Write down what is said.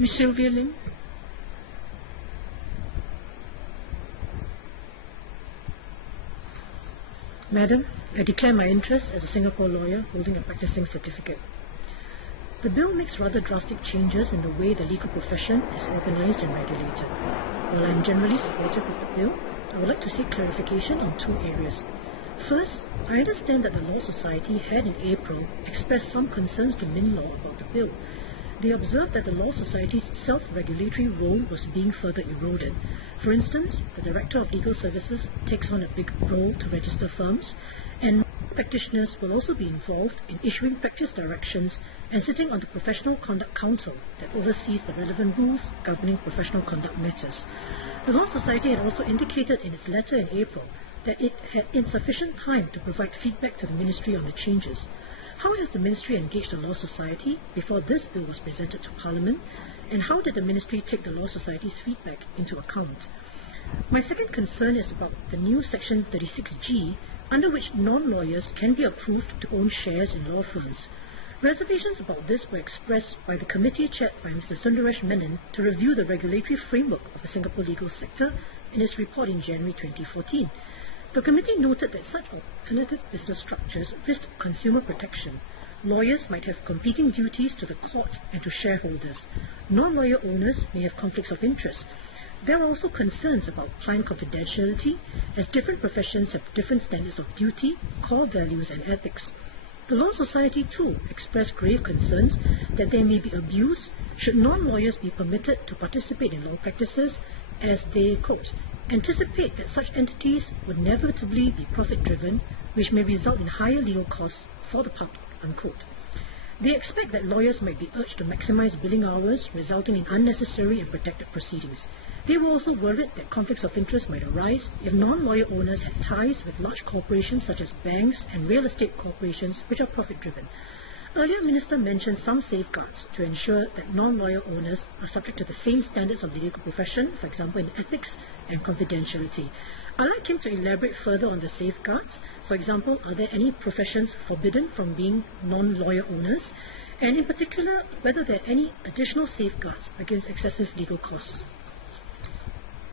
Ms. Sylvia Lim. Madam, I declare my interest as a Singapore lawyer holding a practicing certificate. The bill makes rather drastic changes in the way the legal profession is organised and regulated. While I am generally supportive of the bill, I would like to seek clarification on two areas. First, I understand that the Law Society had in April expressed some concerns to MinLaw about the bill. They observed that the Law Society's self-regulatory role was being further eroded. For instance, the Director of Legal Services takes on a big role to register firms, and practitioners will also be involved in issuing practice directions and sitting on the Professional Conduct Council that oversees the relevant rules governing professional conduct matters. The Law Society had also indicated in its letter in April that it had insufficient time to provide feedback to the Ministry on the changes. How has the Ministry engaged the Law Society before this bill was presented to Parliament, and how did the Ministry take the Law Society's feedback into account? My second concern is about the new Section 36G, under which non-lawyers can be approved to own shares in law firms. Reservations about this were expressed by the committee chaired by Mr. Sundaresh Menon to review the regulatory framework of the Singapore legal sector in its report in January 2014. The committee noted that such alternative business structures risk consumer protection. Lawyers might have competing duties to the court and to shareholders. Non-lawyer owners may have conflicts of interest. There are also concerns about client confidentiality, as different professions have different standards of duty, core values, and ethics. The Law Society, too, expressed grave concerns that there may be abuse should non-lawyers be permitted to participate in law practices, as they, quote, anticipate that such entities would inevitably be profit-driven, which may result in higher legal costs for the public, unquote. They expect that lawyers might be urged to maximize billing hours, resulting in unnecessary and protected proceedings. They were also worried that conflicts of interest might arise if non-lawyer owners have ties with large corporations such as banks and real estate corporations, which are profit-driven. Earlier, Minister mentioned some safeguards to ensure that non-lawyer owners are subject to the same standards of the legal profession, for example in ethics and confidentiality. I'd like him to elaborate further on the safeguards. For example, are there any professions forbidden from being non-lawyer owners? And in particular, whether there are any additional safeguards against excessive legal costs.